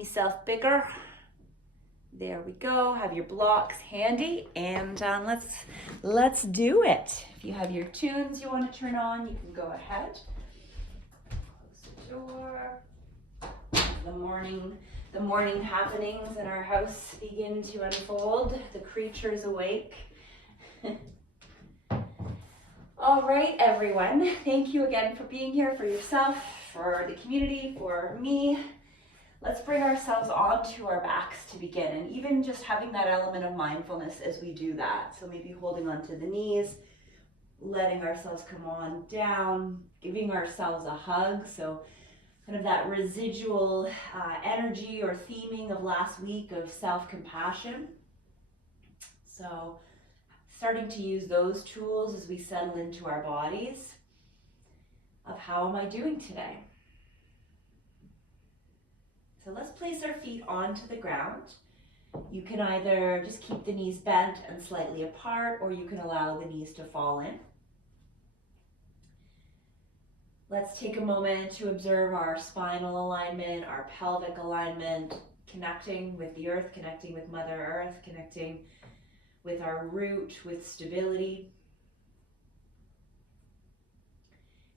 myself bigger. There we go. Have your blocks handy, and let's do it. If you have your tunes you want to turn on, you can go ahead. Close the door. The morning happenings in our house begin to unfold. The creature's awake. All right, everyone. Thank you again for being here, for yourself, for the community, for me. Let's bring ourselves onto our backs to begin, and even just having that element of mindfulness as we do that. So maybe holding onto the knees, letting ourselves come on down, giving ourselves a hug. So kind of that residual energy or theming of last week of self-compassion. So starting to use those tools as we settle into our bodies of how am I doing today? So let's place our feet onto the ground. You can either just keep the knees bent and slightly apart, or you can allow the knees to fall in. Let's take a moment to observe our spinal alignment, our pelvic alignment, connecting with the earth, connecting with Mother Earth, connecting with our root, with stability.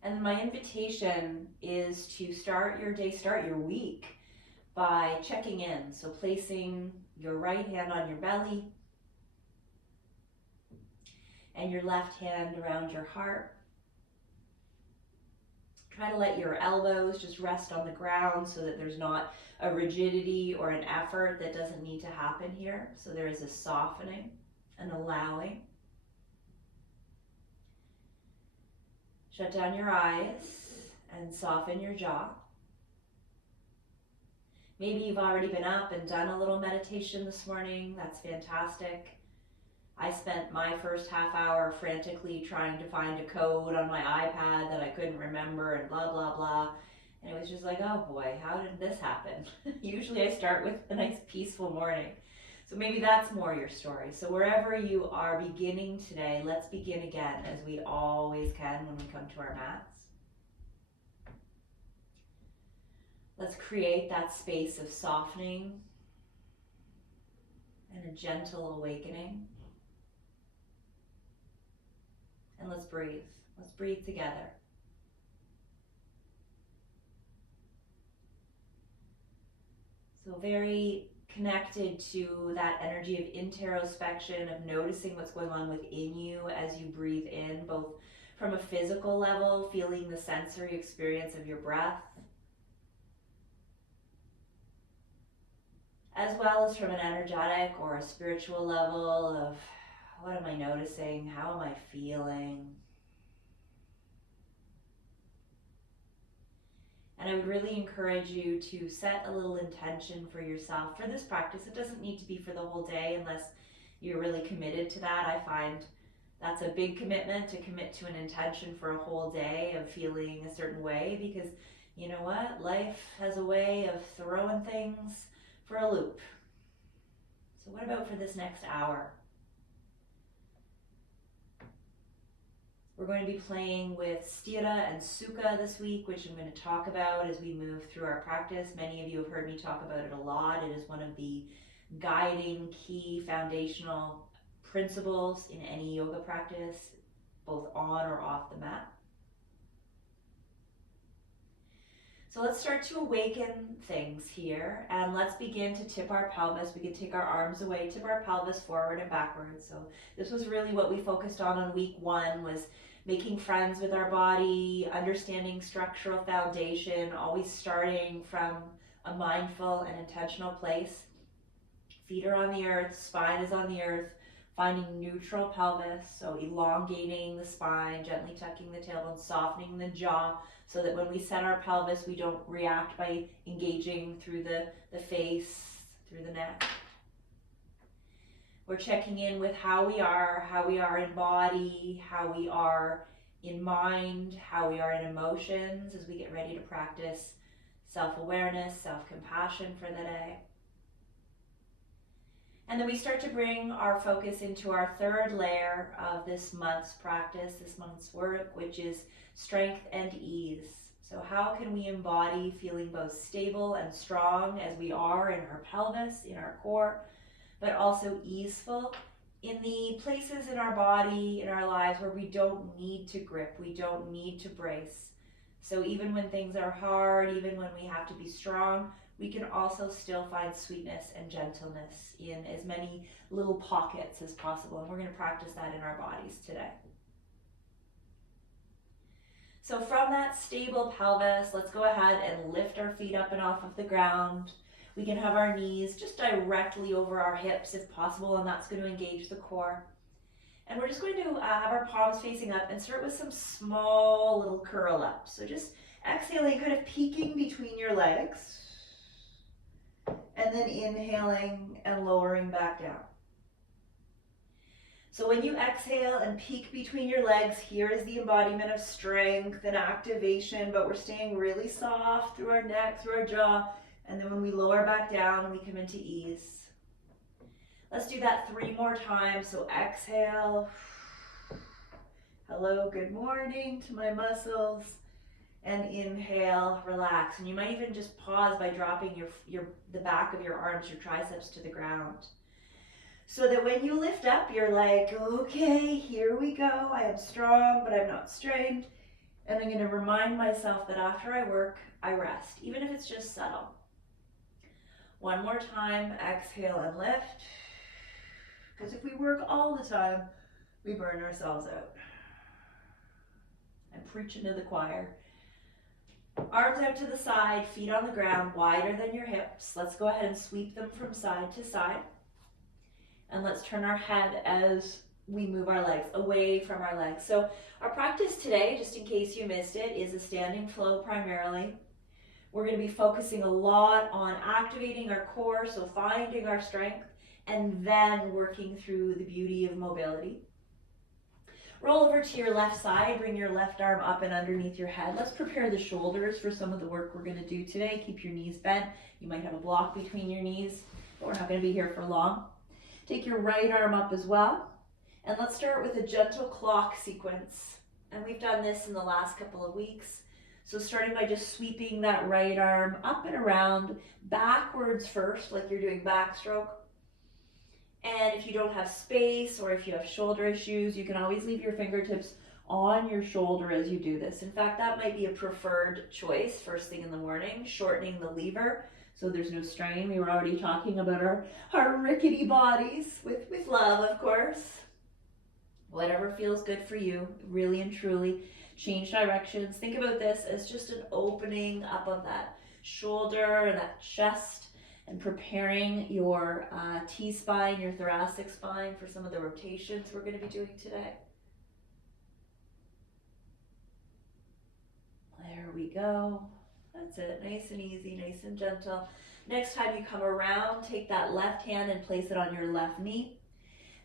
And my invitation is to start your day, start your week by checking in. So placing your right hand on your belly and your left hand around your heart. Try to let your elbows just rest on the ground so that there's not a rigidity or an effort that doesn't need to happen here. So there is a softening and allowing. Shut down your eyes and soften your jaw. Maybe you've already been up and done a little meditation this morning. That's fantastic. I spent my first half hour frantically trying to find a code on my iPad that I couldn't remember and blah, blah, blah. And it was just like, oh boy, how did this happen? Usually I start with a nice peaceful morning. So maybe that's more your story. So wherever you are beginning today, let's begin again as we always can when we come to our mats. Let's create that space of softening and a gentle awakening. And let's breathe. Let's breathe together. So very connected to that energy of introspection, of noticing what's going on within you as you breathe in, both from a physical level, feeling the sensory experience of your breath, as well as from an energetic or a spiritual level of what am I noticing? How am I feeling? And I would really encourage you to set a little intention for yourself for this practice. It doesn't need to be for the whole day unless you're really committed to that. I find that's a big commitment, to commit to an intention for a whole day of feeling a certain way, because you know what? Life has a way of throwing things for a loop. So what about for this next hour? We're going to be playing with Sthira and Sukha this week, which I'm going to talk about as we move through our practice. Many of you have heard me talk about it a lot. It is one of the guiding, key, foundational principles in any yoga practice, both on or off the mat. So let's start to awaken things here, and let's begin to tip our pelvis. We can take our arms away, tip our pelvis forward and backwards. So this was really what we focused on week one, was making friends with our body, understanding structural foundation, always starting from a mindful and intentional place. Feet are on the earth, spine is on the earth, finding neutral pelvis, so elongating the spine, gently tucking the tailbone, softening the jaw, so that when we set our pelvis, we don't react by engaging through the face, through the neck. We're checking in with how we are in body, how we are in mind, how we are in emotions as we get ready to practice self-awareness, self-compassion for the day. And then we start to bring our focus into our third layer of this month's practice, this month's work, which is strength and ease. So how can we embody feeling both stable and strong as we are in our pelvis, in our core, but also easeful in the places in our body, in our lives where we don't need to grip, we don't need to brace. So even when things are hard, even when we have to be strong, we can also still find sweetness and gentleness in as many little pockets as possible. And we're going to practice that in our bodies today. So from that stable pelvis, let's go ahead and lift our feet up and off of the ground. We can have our knees just directly over our hips if possible, and that's going to engage the core. And we're just going to have our palms facing up and start with some small little curl ups. So just exhaling, kind of peeking between your legs, and then inhaling and lowering back down. So when you exhale and peek between your legs, here is the embodiment of strength and activation, but we're staying really soft through our neck, through our jaw, and then when we lower back down, we come into ease. Let's do that 3 more times. So exhale. Hello, good morning to my muscles. And inhale, relax. And you might even just pause by dropping the back of your arms, your triceps to the ground. So that when you lift up, you're like, okay, here we go. I am strong, but I'm not strained. And I'm going to remind myself that after I work, I rest, even if it's just subtle. 1 more time, exhale and lift. Because if we work all the time, we burn ourselves out. I'm preaching to the choir. Arms out to the side, feet on the ground, wider than your hips. Let's go ahead and sweep them from side to side. And let's turn our head as we move our legs away from our legs. So our practice today, just in case you missed it, is a standing flow primarily. We're going to be focusing a lot on activating our core, so finding our strength, and then working through the beauty of mobility. Roll over to your left side, bring your left arm up and underneath your head. Let's prepare the shoulders for some of the work we're going to do today. Keep your knees bent. You might have a block between your knees, but we're not going to be here for long. Take your right arm up as well, and let's start with a gentle clock sequence. And we've done this in the last couple of weeks. So starting by just sweeping that right arm up and around, backwards first, like you're doing backstroke. And if you don't have space or if you have shoulder issues, you can always leave your fingertips on your shoulder as you do this. In fact, that might be a preferred choice first thing in the morning, shortening the lever so there's no strain. We were already talking about our rickety bodies with love, of course. Whatever feels good for you, really and truly. Change directions. Think about this as just an opening up of that shoulder and that chest, and preparing your T-spine, your thoracic spine for some of the rotations we're going to be doing today. There we go. That's it. Nice and easy, nice and gentle. Next time you come around, take that left hand and place it on your left knee.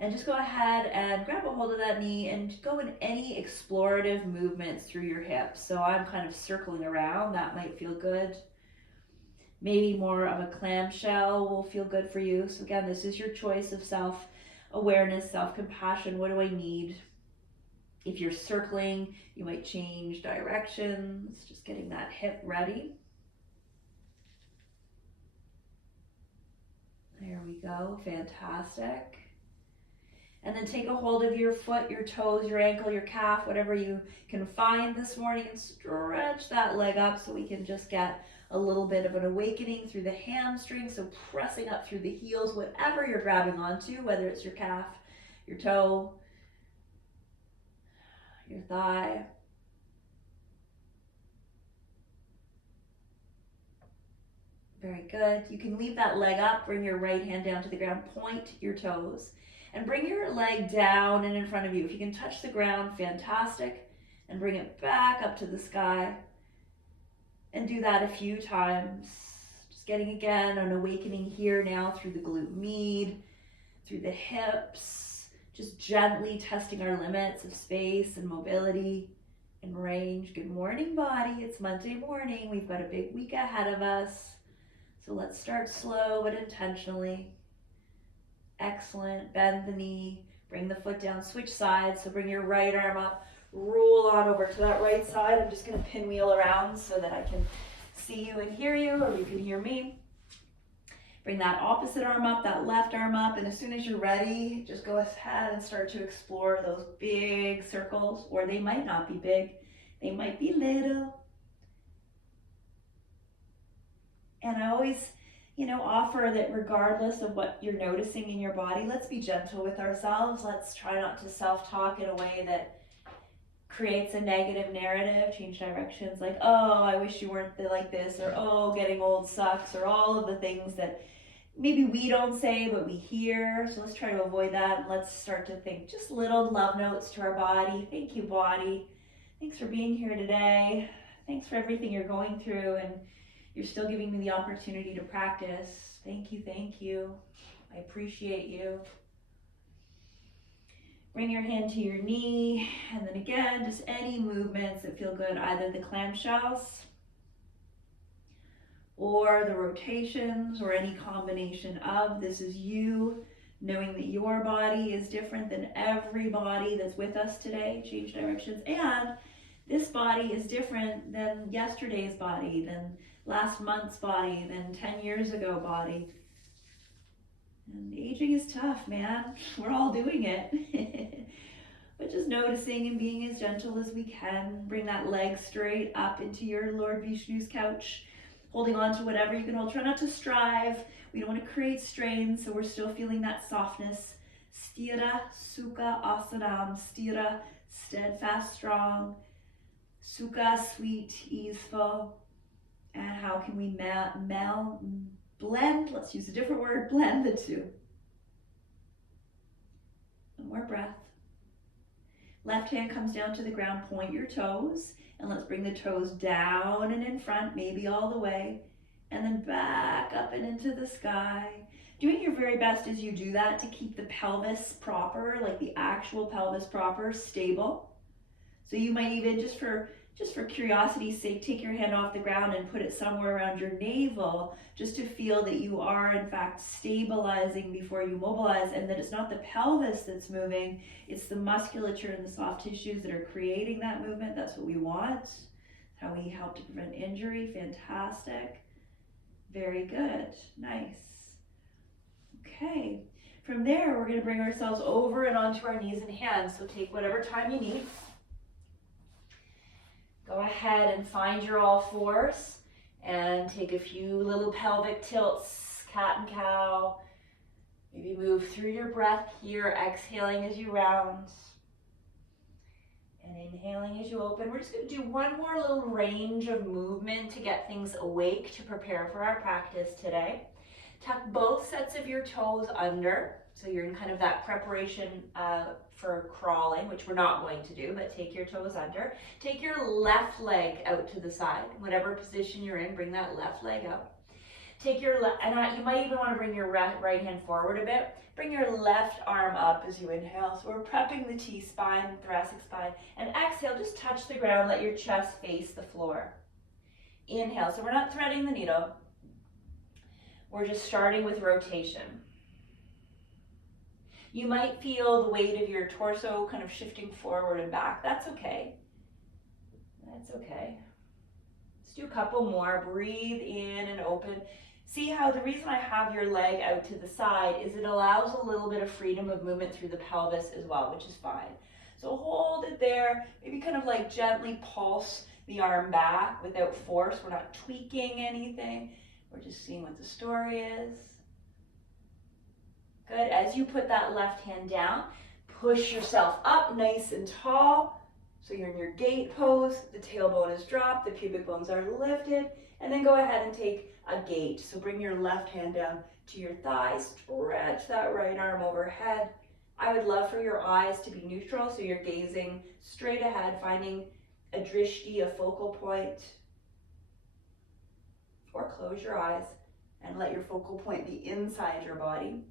And just go ahead and grab a hold of that knee and go in any explorative movements through your hips. So I'm kind of circling around. That might feel good. Maybe more of a clamshell will feel good for you. So again, this is your choice of self-awareness, self-compassion. What do I need? If you're circling, you might change directions, just getting that hip ready. There we go, fantastic. And then take a hold of your foot, your toes, your ankle, your calf, whatever you can find this morning, and stretch that leg up so we can just get a little bit of an awakening through the hamstring. So pressing up through the heels, whatever you're grabbing onto, whether it's your calf, your toe, your thigh. Very good. You can leave that leg up, bring your right hand down to the ground, point your toes, and bring your leg down and in front of you. If you can touch the ground, fantastic, and bring it back up to the sky. And do that a few times. Just getting again an awakening here now through the glute med, through the hips, just gently testing our limits of space and mobility and range. Good morning, body. It's Monday morning. We've got a big week ahead of us. So let's start slow but intentionally. Excellent. Bend the knee, bring the foot down, switch sides. So bring your right arm up, roll on over to that right side. I'm just gonna pinwheel around so that I can see you and hear you, or you can hear me. Bring that opposite arm up, that left arm up, and as soon as you're ready, just go ahead and start to explore those big circles, or they might not be big, they might be little. And I always, offer that regardless of what you're noticing in your body, let's be gentle with ourselves. Let's try not to self-talk in a way that creates a negative narrative, change directions like, oh, I wish you weren't like this, or oh, getting old sucks, or all of the things that maybe we don't say, but we hear. So let's try to avoid that. And let's start to think just little love notes to our body. Thank you, body. Thanks for being here today. Thanks for everything you're going through. And you're still giving me the opportunity to practice. Thank you, thank you. I appreciate you. Bring your hand to your knee, and then again, just any movements that feel good, either the clamshells or the rotations or any combination of. This is you knowing that your body is different than every body that's with us today. Change directions. And this body is different than yesterday's body, than last month's body, than 10 years ago body. And aging is tough, man. We're all doing it. But just noticing and being as gentle as we can. Bring that leg straight up into your Lord Vishnu's couch. Holding on to whatever you can hold. Try not to strive. We don't want to create strain, so we're still feeling that softness. Sthira, Sukha, Asanam. Sthira, steadfast, strong. Sukha, sweet, easeful. And how can we blend, let's use a different word, blend the two. One more breath. Left hand comes down to the ground, point your toes, and let's bring the toes down and in front, maybe all the way, and then back up and into the sky. Doing your very best as you do that to keep the pelvis proper, like the actual pelvis proper, stable. So you might even, just for curiosity's sake, take your hand off the ground and put it somewhere around your navel, just to feel that you are in fact stabilizing before you mobilize, and that it's not the pelvis that's moving, it's the musculature and the soft tissues that are creating that movement. That's what we want. How we help to prevent injury. Fantastic. Very good. Nice. Okay. From there, we're going to bring ourselves over and onto our knees and hands. So take whatever time you need. Go ahead and find your all fours and take a few little pelvic tilts, cat and cow. Maybe move through your breath here, exhaling as you round. And inhaling as you open. We're just going to do one more little range of movement to get things awake to prepare for our practice today. Tuck both sets of your toes under. So you're in kind of that preparation for crawling, which we're not going to do, but take your toes under. Take your left leg out to the side. Whatever position you're in, bring that left leg out. Take your you might even want to bring your right hand forward a bit. Bring your left arm up as you inhale. So we're prepping the T-spine, thoracic spine. And exhale, just touch the ground, let your chest face the floor. Inhale, so we're not threading the needle. We're just starting with rotation. You might feel the weight of your torso kind of shifting forward and back. That's okay. That's okay. Let's do a couple more. Breathe in and open. See how the reason I have your leg out to the side is it allows a little bit of freedom of movement through the pelvis as well, which is fine. So hold it there. Maybe kind of like gently pulse the arm back without force. We're not tweaking anything. We're just seeing what the story is. Good. As you put that left hand down, push yourself up nice and tall. So you're in your gate pose, the tailbone is dropped, the pubic bones are lifted, and then go ahead and take a gate. So bring your left hand down to your thigh, stretch that right arm overhead. I would love for your eyes to be neutral, so you're gazing straight ahead, finding a drishti, a focal point. Or close your eyes and let your focal point be inside your body.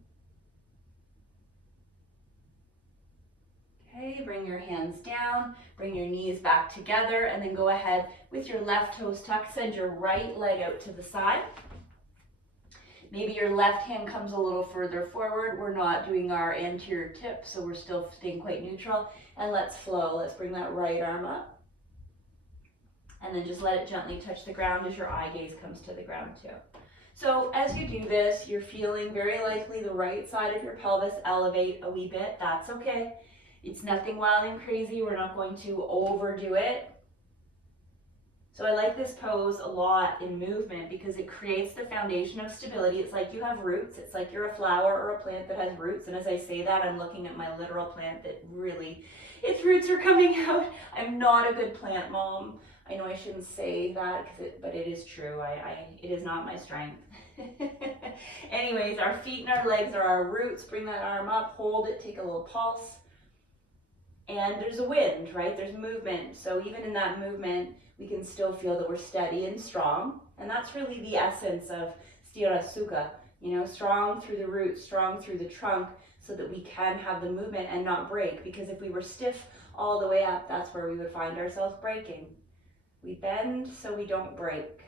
Okay, bring your hands down, bring your knees back together, and then go ahead with your left toes tucked, send your right leg out to the side. Maybe your left hand comes a little further forward. We're not doing our anterior tip, so we're still staying quite neutral. And let's flow. Let's bring that right arm up. And then just let it gently touch the ground as your eye gaze comes to the ground too. So as you do this, you're feeling very likely the right side of your pelvis elevate a wee bit. That's okay. It's nothing wild and crazy. We're not going to overdo it. So I like this pose a lot in movement because it creates the foundation of stability. It's like you have roots. It's like you're a flower or a plant that has roots. And as I say that, I'm looking at my literal plant that really, its roots are coming out. I'm not a good plant mom. I know I shouldn't say that, but it is true. It is not my strength. Anyways, our feet and our legs are our roots. Bring that arm up, hold it, take a little pulse. And there's a wind, right? There's movement. So even in that movement, we can still feel that we're steady and strong. And that's really the essence of Sthira Sukha. You know, strong through the roots, strong through the trunk, so that we can have the movement and not break. Because if we were stiff all the way up, that's where we would find ourselves breaking. We bend so we don't break.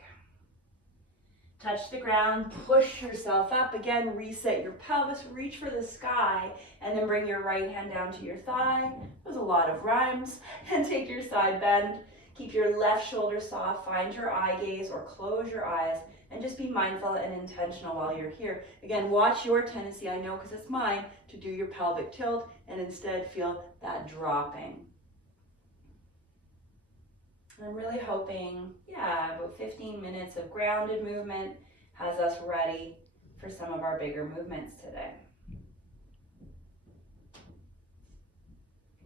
Touch the ground, push yourself up. Again, reset your pelvis, reach for the sky, and then bring your right hand down to your thigh. There's a lot of rhymes. And take your side bend. Keep your left shoulder soft. Find your eye gaze or close your eyes. And just be mindful and intentional while you're here. Again, watch your tendency, I know because it's mine, to do your pelvic tilt and instead feel that dropping. I'm really hoping, about 15 minutes of grounded movement has us ready for some of our bigger movements today.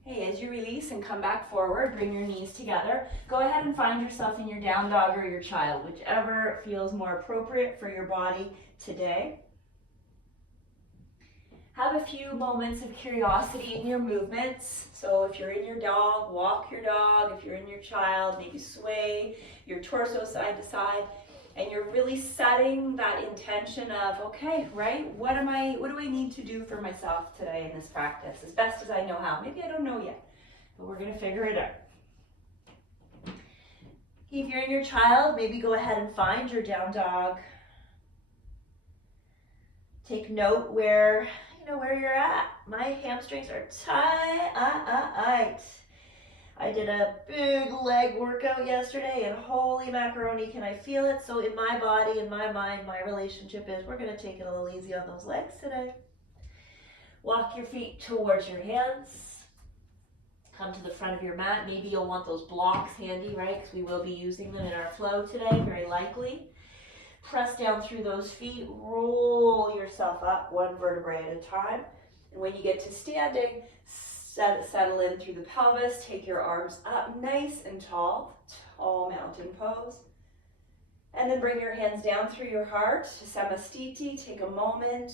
Hey, as you release and come back forward, bring your knees together. Go ahead and find yourself in your down dog or your child, whichever feels more appropriate for your body today. Have a few moments of curiosity in your movements. So if you're in your dog, walk your dog. If you're in your child, maybe sway your torso side to side. And you're really setting that intention of, okay, right, what do I need to do for myself today in this practice, as best as I know how. Maybe I don't know yet, but we're gonna figure it out. If you're in your child, maybe go ahead and find your down dog. Take note where you're at. My hamstrings are tight. I did a big leg workout yesterday and holy macaroni, can I feel it? So in my body, in my mind, my relationship is we're gonna take it a little easy on those legs today. Walk your feet towards your hands. Come to the front of your mat. Maybe you'll want those blocks handy, right? Because we will be using them in our flow today, very likely. Press down through those feet, roll yourself up one vertebrae at a time. And when you get to standing, settle in through the pelvis, take your arms up nice and tall mountain pose. And then bring your hands down through your heart to Samastiti, take a moment.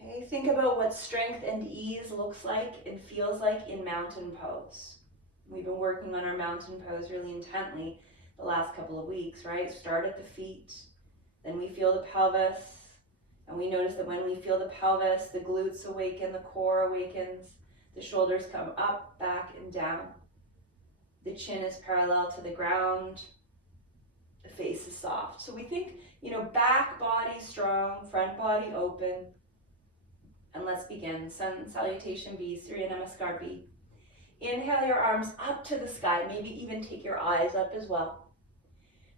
Okay, think about what strength and ease looks like and feels like in mountain pose. We've been working on our mountain pose really intently the last couple of weeks, right? Start at the feet, then we feel the pelvis, and we notice that when we feel the pelvis, the glutes awaken, the core awakens, the shoulders come up, back, and down. The chin is parallel to the ground, the face is soft. So we think, back body strong, front body open, and let's begin. Sun Salutation B, Surya Namaskar B. Inhale your arms up to the sky, maybe even take your eyes up as well.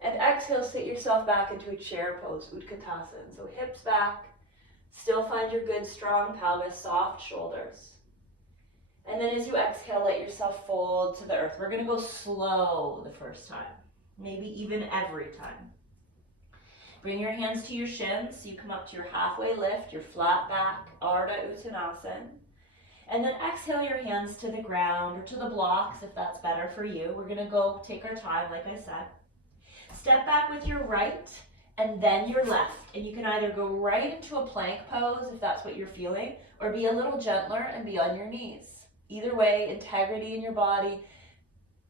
And exhale, sit yourself back into a chair pose, Utkatasana. So hips back, still find your good strong pelvis, soft shoulders. And then as you exhale, let yourself fold to the earth. We're gonna go slow the first time, maybe even every time. Bring your hands to your shins, so you come up to your halfway lift, your flat back, Ardha Uttanasana. And then exhale your hands to the ground or to the blocks if that's better for you. We're gonna go take our time, like I said. Step back with your right and then your left. And you can either go right into a plank pose if that's what you're feeling, or be a little gentler and be on your knees. Either way, integrity in your body,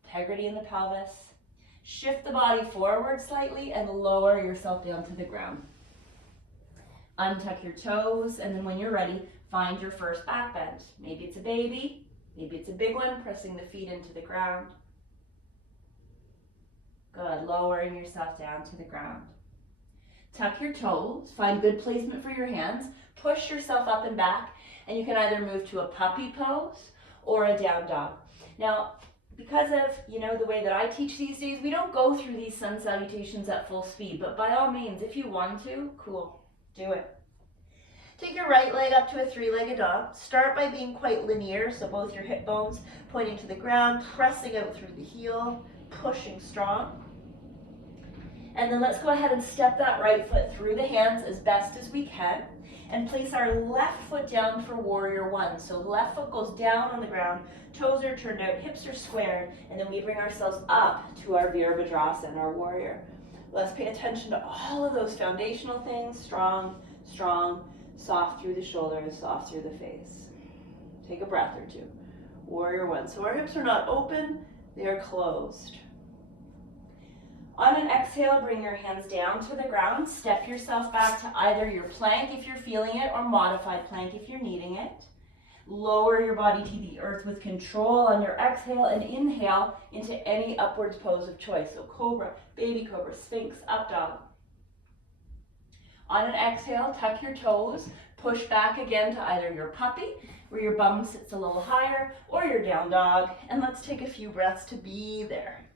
integrity in the pelvis. Shift the body forward slightly and lower yourself down to the ground. Untuck your toes, and then when you're ready, find your first back bend. Maybe it's a baby, maybe it's a big one, pressing the feet into the ground. Good, lowering yourself down to the ground. Tuck your toes, find good placement for your hands, push yourself up and back, and you can either move to a puppy pose or a down dog. Now, because of, the way that I teach these days, we don't go through these sun salutations at full speed, but by all means, if you want to, cool, do it. Take your right leg up to a three-legged dog. Start by being quite linear, so both your hip bones pointing to the ground, pressing out through the heel, pushing strong. And then let's go ahead and step that right foot through the hands as best as we can and place our left foot down for warrior one. So left foot goes down on the ground, toes are turned out, hips are squared, and then we bring ourselves up to our Virabhadrasana, our warrior. Let's pay attention to all of those foundational things, strong, strong, soft through the shoulders, soft through the face. Take a breath or two. Warrior one. So our hips are not open, they are closed. On an exhale, bring your hands down to the ground. Step yourself back to either your plank if you're feeling it or modified plank if you're needing it. Lower your body to the earth with control on your exhale and inhale into any upwards pose of choice. So cobra, baby cobra, sphinx, up dog. On an exhale, tuck your toes, push back again to either your puppy, where your bum sits a little higher, or your down dog. And let's take a few breaths to be there.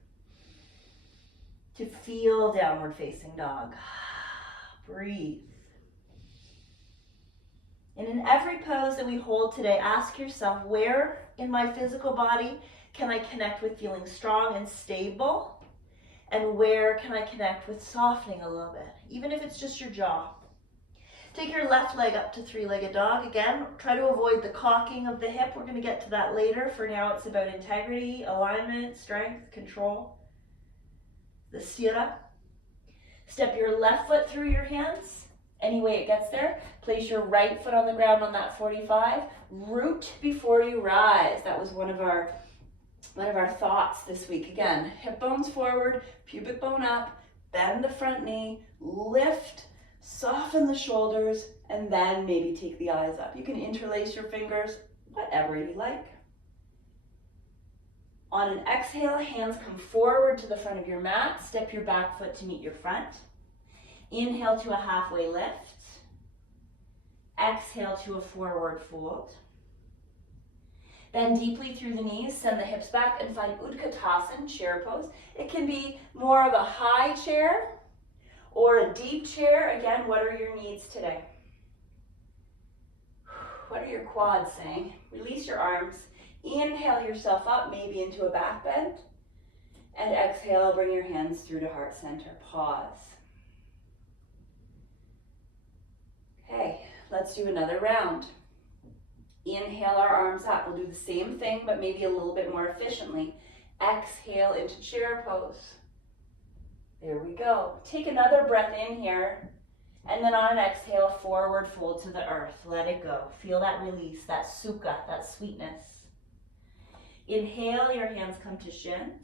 To feel downward facing dog. Breathe. And in every pose that we hold today, ask yourself, where in my physical body can I connect with feeling strong and stable? And where can I connect with softening a little bit, even if it's just your jaw? Take your left leg up to three-legged dog. Again, try to avoid the cocking of the hip. We're going to get to that later. For now, it's about integrity, alignment, strength, control. The Sthira. Step your left foot through your hands, any way it gets there. Place your right foot on the ground on that 45. Root before you rise. That was one of our thoughts this week. Again, hip bones forward, pubic bone up, bend the front knee, lift, soften the shoulders, and then maybe take the eyes up. You can interlace your fingers, whatever you like. On an exhale, hands come forward to the front of your mat. Step your back foot to meet your front. Inhale to a halfway lift. Exhale to a forward fold. Bend deeply through the knees, send the hips back, and find Utkatasana, chair pose. It can be more of a high chair or a deep chair. Again, what are your needs today? What are your quads saying? Release your arms. Inhale yourself up, maybe into a back bend. And exhale, bring your hands through to heart center. Pause. Okay, let's do another round. Inhale our arms up. We'll do the same thing, but maybe a little bit more efficiently. Exhale into chair pose. There we go. Take another breath in here. And then on an exhale, forward fold to the earth. Let it go. Feel that release, that sukha, that sweetness. Inhale, your hands come to shins.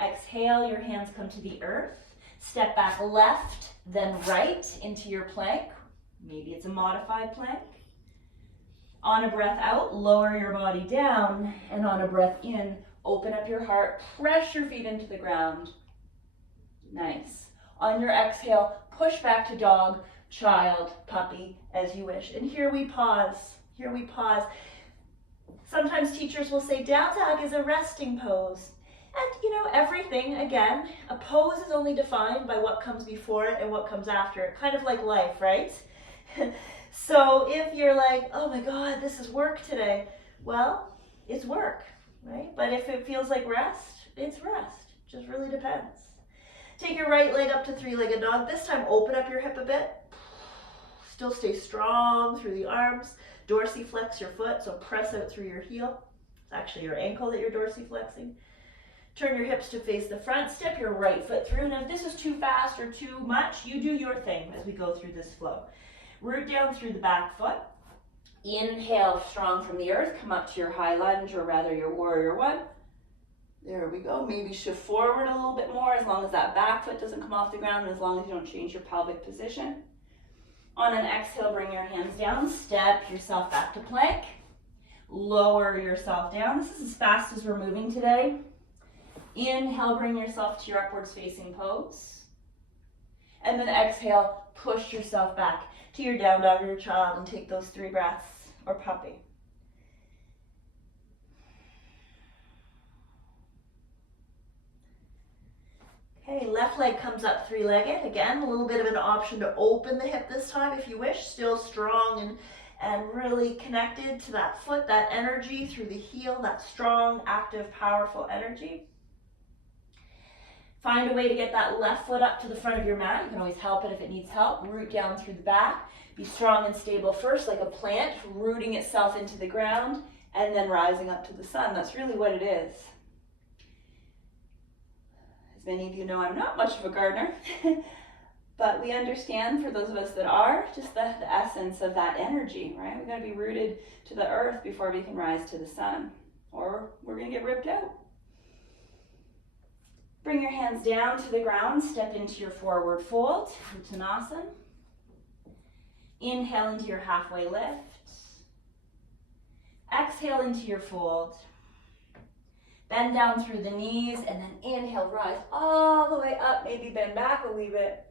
Exhale, your hands come to the earth. Step back left, then right into your plank. Maybe it's a modified plank. On a breath out, lower your body down. And on a breath in, open up your heart, press your feet into the ground. Nice. On your exhale, push back to dog, child, puppy, as you wish. And here we pause. Here we pause. Sometimes teachers will say down dog is a resting pose. And everything, again, a pose is only defined by what comes before it and what comes after it. Kind of like life, right? So if you're like, oh my God, this is work today. Well, it's work, right? But if it feels like rest, it's rest. It just really depends. Take your right leg up to three-legged dog. This time, open up your hip a bit. Still stay strong through the arms. Dorsiflex your foot, so press out through your heel. It's actually your ankle that you're dorsiflexing. Turn your hips to face the front. Step your right foot through. Now, if this is too fast or too much, you do your thing as we go through this flow. Root down through the back foot. Inhale strong from the earth. Come up to your high lunge, or rather your warrior one. There we go. Maybe shift forward a little bit more, as long as that back foot doesn't come off the ground and as long as you don't change your pelvic position. On an exhale, bring your hands down. Step yourself back to plank. Lower yourself down. This is as fast as we're moving today. Inhale, bring yourself to your upwards facing pose. And then exhale, push yourself back to your down dog or your child and take those 3 breaths, or puppy. Okay, left leg comes up 3-legged. Again, a little bit of an option to open the hip this time if you wish. Still strong and really connected to that foot, that energy through the heel, that strong, active, powerful energy. Find a way to get that left foot up to the front of your mat. You can always help it if it needs help. Root down through the back. Be strong and stable first, like a plant, rooting itself into the ground, and then rising up to the sun. That's really what it is. As many of you know, I'm not much of a gardener, but we understand, for those of us that are, just the essence of that energy, right? We've got to be rooted to the earth before we can rise to the sun, or we're going to get ripped out. Bring your hands down to the ground, step into your forward fold, Uttanasana. Inhale into your halfway lift. Exhale into your fold. Bend down through the knees, and then inhale, rise all the way up, maybe bend back a wee bit,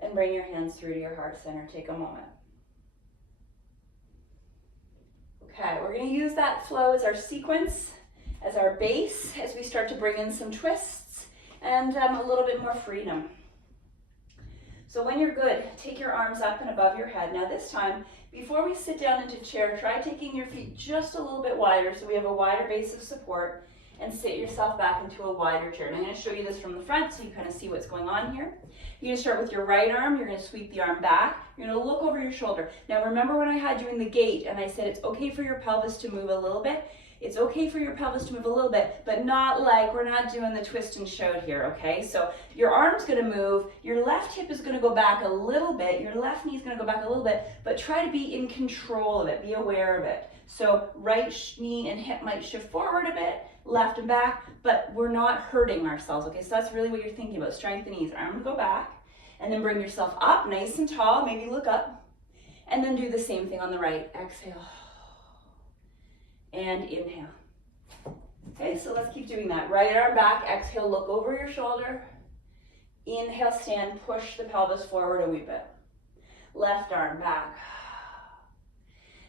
and bring your hands through to your heart center. Take a moment. Okay, we're going to use that flow as our sequence, as our base, as we start to bring in some twists and a little bit more freedom. So when you're good, take your arms up and above your head. Now this time, before we sit down into chair, try taking your feet just a little bit wider so we have a wider base of support, and sit yourself back into a wider chair. And I'm going to show you this from the front so you kind of see what's going on here. You're going to start with your right arm. You're going to sweep the arm back. You're going to look over your shoulder. Now remember when I had you in the gate and I said it's okay for your pelvis to move a little bit? It's okay for your pelvis to move a little bit, but not like we're not doing the twist and shout here, okay? So your arm's going to move. Your left hip is going to go back a little bit. Your left knee is going to go back a little bit, but try to be in control of it. Be aware of it. So right knee and hip might shift forward a bit, left and back, but we're not hurting ourselves, okay? So that's really what you're thinking about. Strength the knees. Arm go back, and then bring yourself up nice and tall. Maybe look up, and then do the same thing on the right. Exhale. And inhale. Okay, so let's keep doing that. Right arm back, exhale, look over your shoulder. Inhale, stand, push the pelvis forward a wee bit. Left arm back.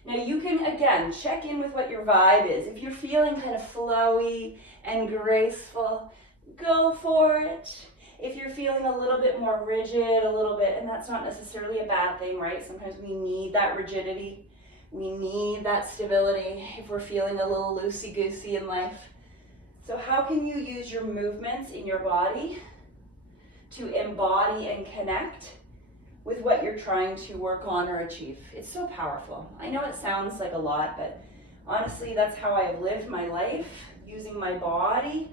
Now you can, again, check in with what your vibe is. If you're feeling kind of flowy and graceful, go for it. If you're feeling a little bit more rigid, a little bit, and that's not necessarily a bad thing, right? Sometimes we need that rigidity. We need that stability if we're feeling a little loosey-goosey in life. So how can you use your movements in your body to embody and connect with what you're trying to work on or achieve? It's so powerful. I know it sounds like a lot, but honestly, that's how I have lived my life, using my body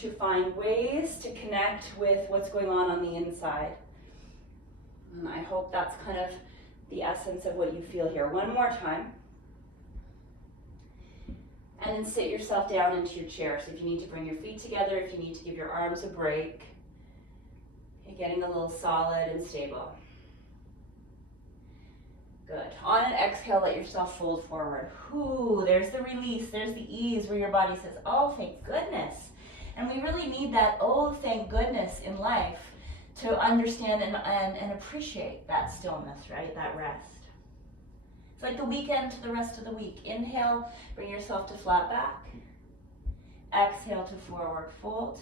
to find ways to connect with what's going on the inside. And I hope that's kind of the essence of what you feel here. One more time. And then sit yourself down into your chair. So if you need to bring your feet together, if you need to give your arms a break, you're getting a little solid and stable. Good. On an exhale, let yourself fold forward. Ooh, there's the release. There's the ease where your body says, oh, thank goodness. And we really need that, oh, thank goodness in life to understand and appreciate that stillness, right? That rest. It's like the weekend to the rest of the week. Inhale, bring yourself to flat back. Exhale to forward fold.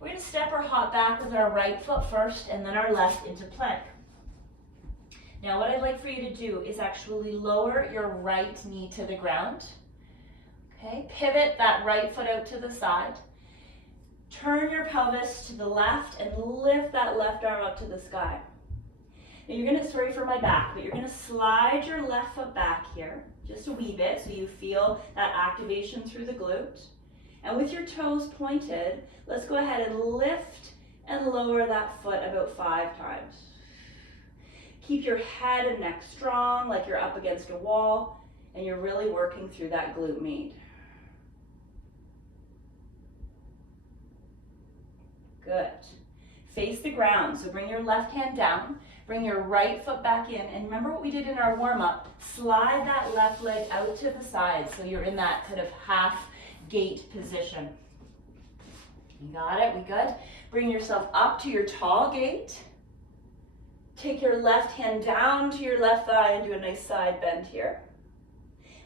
We're going to step or hop back with our right foot first and then our left into plank. Now what I'd like for you to do is actually lower your right knee to the ground. Okay, pivot that right foot out to the side. Turn your pelvis to the left and lift that left arm up to the sky. Now you're going to, sorry for my back, but you're going to slide your left foot back here, just a wee bit, so you feel that activation through the glute. And with your toes pointed, let's go ahead and lift and lower that foot about 5 times. Keep your head and neck strong, like you're up against a wall, and you're really working through that glute med. Good. Face the ground, so bring your left hand down, bring your right foot back in, and remember what we did in our warm-up, slide that left leg out to the side so you're in that kind of half gate position. You got it, we good? Bring yourself up to your tall gait. Take your left hand down to your left thigh and do a nice side bend here.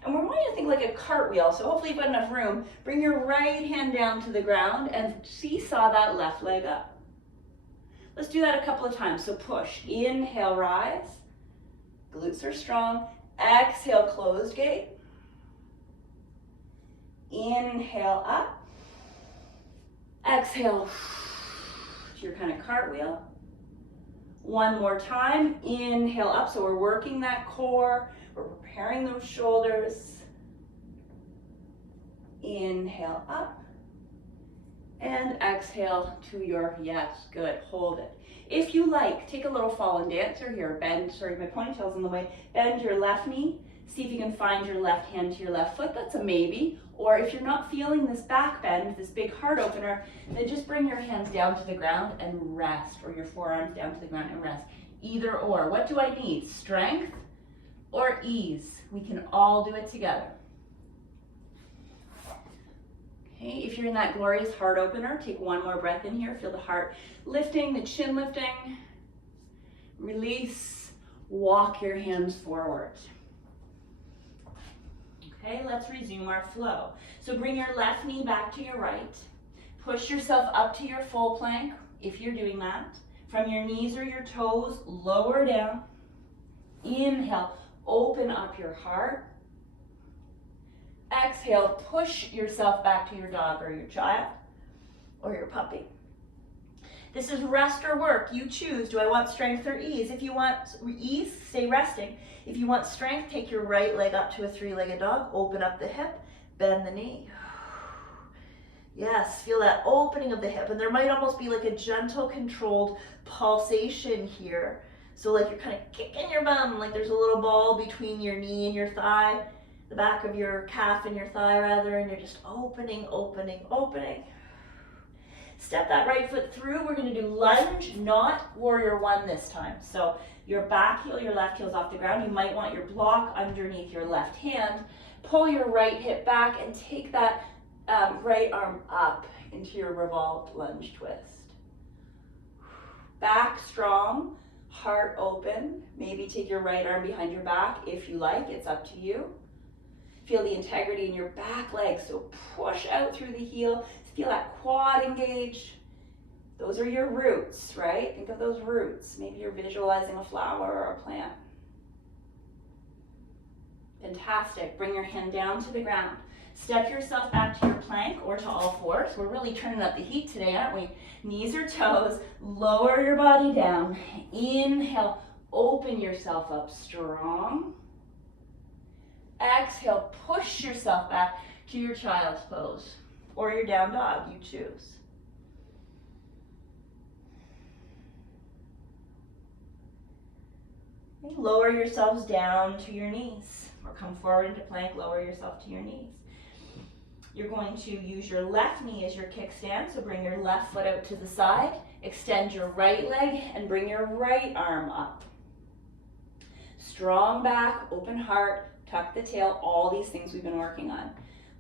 And we're wanting to think like a cartwheel, so hopefully you've got enough room. Bring your right hand down to the ground and seesaw that left leg up. Let's do that a couple of times. So push, inhale, rise. Glutes are strong. Exhale, closed gait. Inhale, up. Exhale to your kind of cartwheel. One more time, inhale up, so we're working that core, we're preparing those shoulders. Inhale up, and exhale to your yes, good, hold it. If you like, take a little fallen dancer here, bend, sorry, my ponytail's in the way, bend your left knee, see if you can find your left hand to your left foot, that's a maybe. Or if you're not feeling this back bend, this big heart opener, then just bring your hands down to the ground and rest, or your forearms down to the ground and rest. Either or. What do I need? Strength or ease? We can all do it together. Okay, if you're in that glorious heart opener, take one more breath in here. Feel the heart lifting, the chin lifting. Release. Walk your hands forward. Okay, let's resume our flow. So bring your left knee back to your right. Push yourself up to your full plank, if you're doing that. From your knees or your toes, lower down. Inhale, open up your heart. Exhale, push yourself back to your dog or your child or your puppy. This is rest or work. You choose. Do I want strength or ease? If you want ease, stay resting. If you want strength, take your right leg up to a three-legged dog. Open up the hip, bend the knee. Yes, feel that opening of the hip. And there might almost be like a gentle, controlled pulsation here. So like you're kind of kicking your bum, like there's a little ball between your knee and your thigh, the back of your calf and your thigh rather, and you're just opening, opening, opening. Step that right foot through. We're going to do lunge, not warrior one this time. So your back heel, your left heel's off the ground. You might want your block underneath your left hand. Pull your right hip back and take that right arm up into your revolved lunge twist. Back strong, heart open. Maybe take your right arm behind your back if you like. It's up to you. Feel the integrity in your back leg. So push out through the heel. Feel that quad engage. Those are your roots, right? Think of those roots. Maybe you're visualizing a flower or a plant. Fantastic. Bring your hand down to the ground. Step yourself back to your plank or to all fours. We're really turning up the heat today, aren't we? Knees or toes. Lower your body down. Inhale. Open yourself up strong. Exhale. Push yourself back to your child's pose. Or your down dog, you choose. Okay, lower yourselves down to your knees. Or come forward into plank, lower yourself to your knees. You're going to use your left knee as your kickstand, so bring your left foot out to the side, extend your right leg, and bring your right arm up. Strong back, open heart, tuck the tail, all these things we've been working on.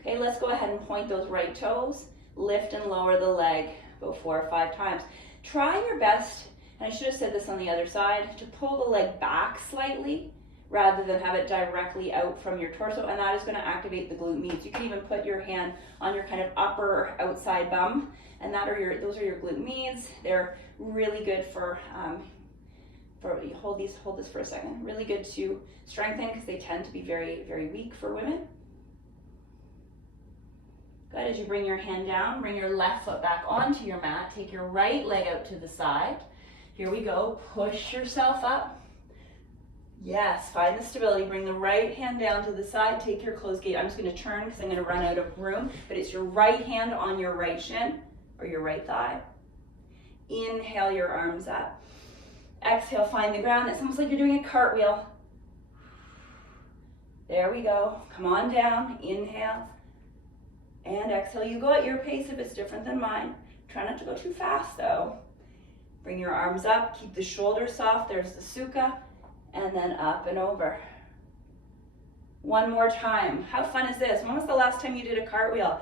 Okay, let's go ahead and point those right toes, lift and lower the leg about 4 or 5 times. Try your best, and I should have said this on the other side, to pull the leg back slightly rather than have it directly out from your torso, and that is going to activate the glute medius. You can even put your hand on your kind of upper or outside bum, and those are your glute medius. They're really good for hold this for a second. Really good to strengthen because they tend to be very, very weak for women. Good, as you bring your hand down, bring your left foot back onto your mat. Take your right leg out to the side. Here we go, push yourself up. Yes, find the stability. Bring the right hand down to the side. Take your closed gait. I'm just going to turn because I'm going to run out of room. But it's your right hand on your right shin or your right thigh. Inhale your arms up. Exhale, find the ground. It's almost like you're doing a cartwheel. There we go. Come on down. Inhale. And exhale. You go at your pace if it's different than mine. Try not to go too fast though. Bring your arms up. Keep the shoulders soft. There's the sukha. And then up and over. One more time. How fun is this? When was the last time you did a cartwheel?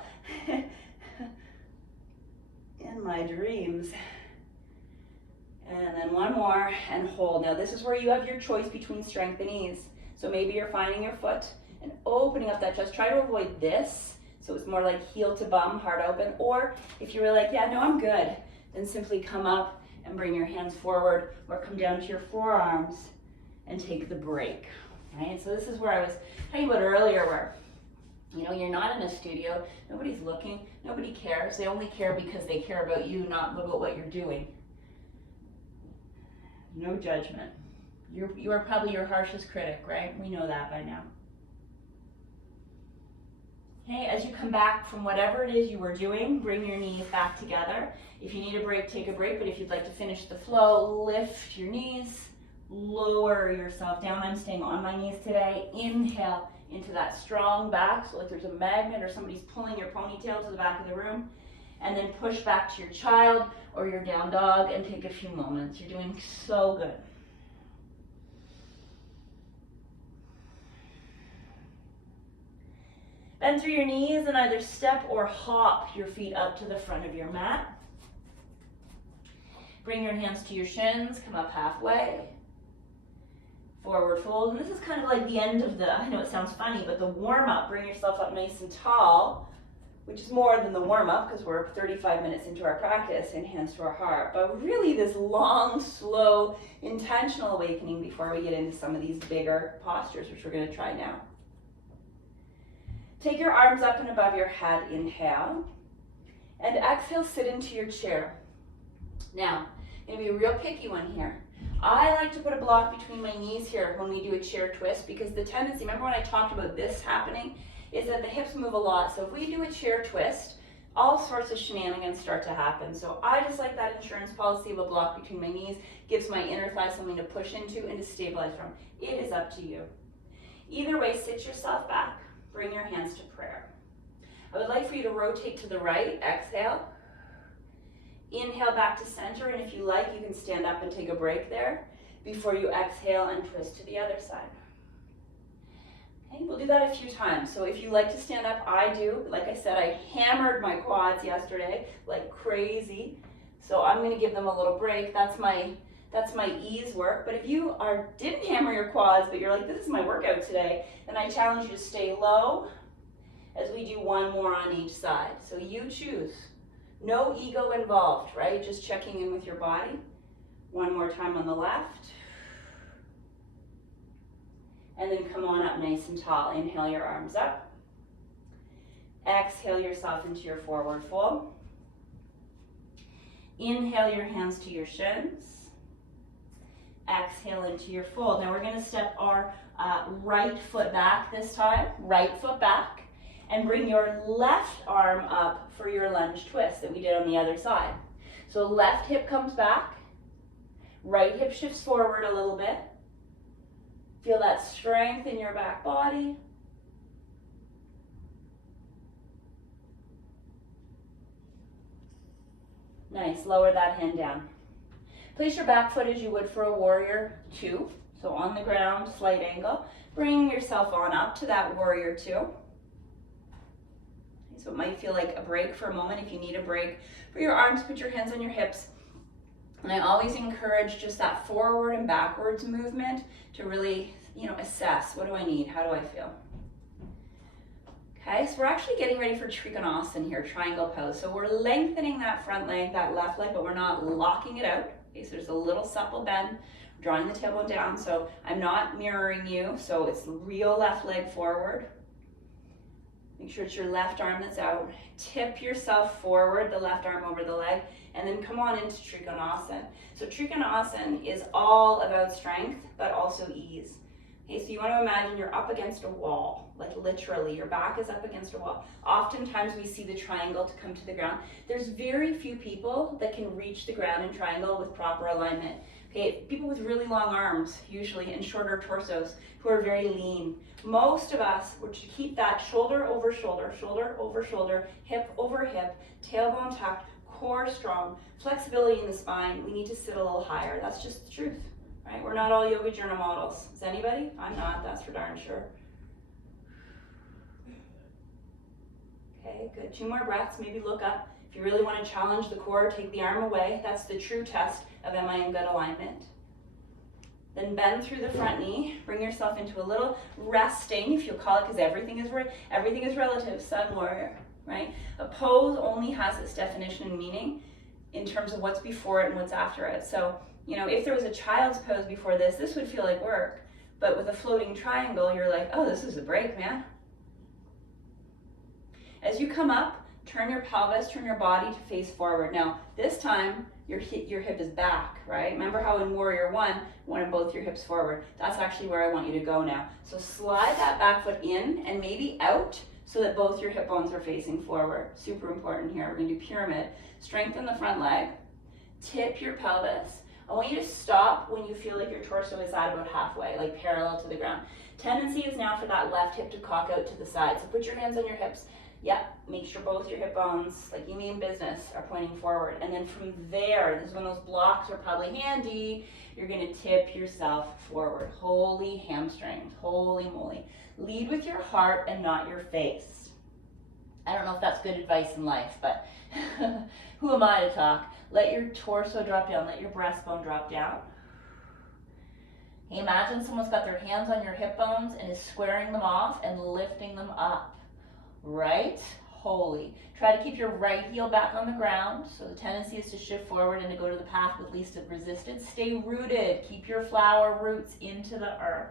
in my dreams. And then one more and hold. Now this is where you have your choice between strength and ease. So maybe you're finding your foot and opening up that chest. Try to avoid this. So it's more like heel to bum, heart open. Or if you're like, yeah, no, I'm good, then simply come up and bring your hands forward or come down to your forearms and take the break. Right? So this is where I was talking about earlier where, you know, you're not in a studio, nobody's looking, nobody cares. They only care because they care about you, not about what you're doing. No judgment. You are probably your harshest critic, right? We know that by now. Okay, as you come back from whatever it is you were doing, bring your knees back together. If you need a break, take a break, but if you'd like to finish the flow, lift your knees, lower yourself down. I'm staying on my knees today. Inhale into that strong back, so like there's a magnet or somebody's pulling your ponytail to the back of the room. And then push back to your child or your down dog and take a few moments. You're doing so good. Bend through your knees and either step or hop your feet up to the front of your mat. Bring your hands to your shins, come up halfway. Forward fold, and this is kind of like the end of the, I know it sounds funny, but the warm up. Bring yourself up nice and tall, which is more than the warm up because we're 35 minutes into our practice and hands to our heart. But really this long, slow, intentional awakening before we get into some of these bigger postures, which we're going to try now. Take your arms up and above your head, inhale. And exhale, sit into your chair. Now, I'm going to be a real picky one here. I like to put a block between my knees here when we do a chair twist because the tendency, remember when I talked about this happening, is that the hips move a lot. So if we do a chair twist, all sorts of shenanigans start to happen. So I just like that insurance policy of a block between my knees, gives my inner thigh something to push into and to stabilize from. It is up to you. Either way, sit yourself back. Bring your hands to prayer. I would like for you to rotate to the right, exhale. Inhale back to center, and if you like, you can stand up and take a break there before you exhale and twist to the other side. Okay, we'll do that a few times. So if you like to stand up, I do. Like I said, I hammered my quads yesterday like crazy. So I'm going to give them a little break. That's my ease work. But if you didn't hammer your quads, but you're like, this is my workout today, then I challenge you to stay low as we do one more on each side. So you choose. No ego involved, right? Just checking in with your body. One more time on the left. And then come on up nice and tall. Inhale your arms up. Exhale yourself into your forward fold. Inhale your hands to your shins. Exhale into your fold. Now we're going to step our right foot back this time. Right foot back. And bring your left arm up for your lunge twist that we did on the other side. So left hip comes back. Right hip shifts forward a little bit. Feel that strength in your back body. Nice, lower that hand down. Place your back foot as you would for a warrior two. So on the ground, slight angle. Bring yourself on up to that warrior two. So it might feel like a break for a moment. If you need a break for your arms, put your hands on your hips. And I always encourage just that forward and backwards movement to really, assess, what do I need? How do I feel? Okay, so we're actually getting ready for Trikonasana here, triangle pose. So we're lengthening that front leg, that left leg, but we're not locking it out. Okay, so there's a little supple bend, drawing the tailbone down. So I'm not mirroring you, so it's real left leg forward. Make sure it's your left arm that's out. Tip yourself forward, the left arm over the leg, and then come on into Trikonasana. So Trikonasana is all about strength, but also ease. Okay, so you want to imagine you're up against a wall, like literally, your back is up against a wall. Oftentimes we see the triangle to come to the ground. There's very few people that can reach the ground in triangle with proper alignment. Okay, people with really long arms, usually, and shorter torsos, who are very lean. Most of us, we're to keep that shoulder over shoulder, shoulder over shoulder, hip over hip, tailbone tucked, core strong, flexibility in the spine. We need to sit a little higher. That's just the truth, right? We're not all yoga journal models. Is anybody? I'm not, that's for darn sure. Okay, good. 2 more breaths. Maybe look up. If you really want to challenge the core, take the arm away. That's the true test of am I in good alignment. Then bend through the front knee, bring yourself into a little resting, if you'll call it, because everything is relative, sun warrior, right? A pose only has its definition and meaning in terms of what's before it and what's after it. So, you know, if there was a child's pose before this would feel like work. But with a floating triangle, you're like, oh, this is a break, man. As you come up, turn your pelvis, turn your body to face forward. Now, this time, your hip is back, right? Remember how in Warrior One, you wanted both your hips forward. That's actually where I want you to go now. So slide that back foot in and maybe out so that both your hip bones are facing forward. Super important here. We're gonna do pyramid. Strengthen the front leg. Tip your pelvis. I want you to stop when you feel like your torso is at about halfway, like parallel to the ground. Tendency is now for that left hip to cock out to the side. So put your hands on your hips. Yep, make sure both your hip bones, like you mean business, are pointing forward. And then from there, this is when those blocks are probably handy, you're gonna tip yourself forward. Holy hamstrings, holy moly. Lead with your heart and not your face. I don't know if that's good advice in life, but who am I to talk? Let your torso drop down, let your breastbone drop down. Hey, imagine someone's got their hands on your hip bones and is squaring them off and lifting them up. Right? Holy. Try to keep your right heel back on the ground. So the tendency is to shift forward and to go to the path with least of resistance. Stay rooted. Keep your flower roots into the earth.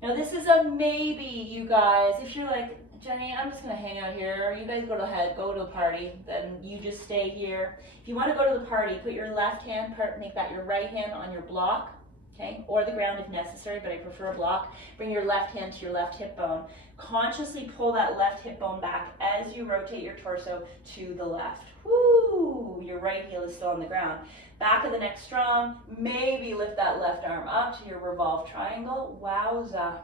Now this is a maybe, you guys. If you're like, Jenny, I'm just going to hang out here. You guys go to the party. Then you just stay here. If you want to go to the party, put your left hand, make that your right hand on your block. Okay, or the ground if necessary, but I prefer a block. Bring your left hand to your left hip bone. Consciously pull that left hip bone back as you rotate your torso to the left. Woo! Your right heel is still on the ground. Back of the neck strong. Maybe lift that left arm up to your revolved triangle. Wowza.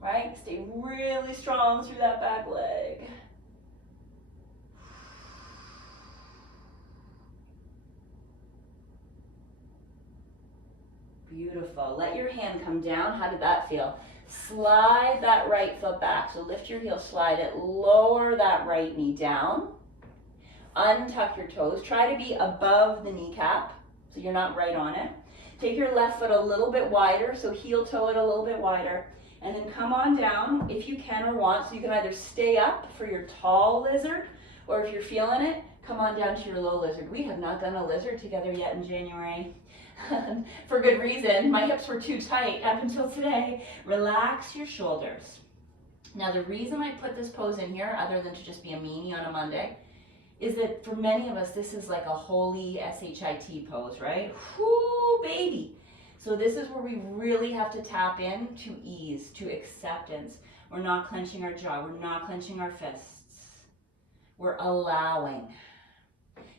Right? Stay really strong through that back leg. Beautiful. Let your hand come down. How did that feel? Slide that right foot back. So lift your heel, slide it, lower that right knee down. Untuck your toes. Try to be above the kneecap so you're not right on it. Take your left foot a little bit wider, so heel toe it a little bit wider. And then come on down if you can or want. So you can either stay up for your tall lizard, or if you're feeling it, come on down to your low lizard. We have not done a lizard together yet in January. For good reason. My hips were too tight up until today. Relax your shoulders. Now the reason I put this pose in here, other than to just be a meanie on a Monday, is that for many of us this is like a holy SHIT pose, right? Whoo, baby. So this is where we really have to tap in to ease, to acceptance. We're not clenching our jaw, we're not clenching our fists. We're allowing.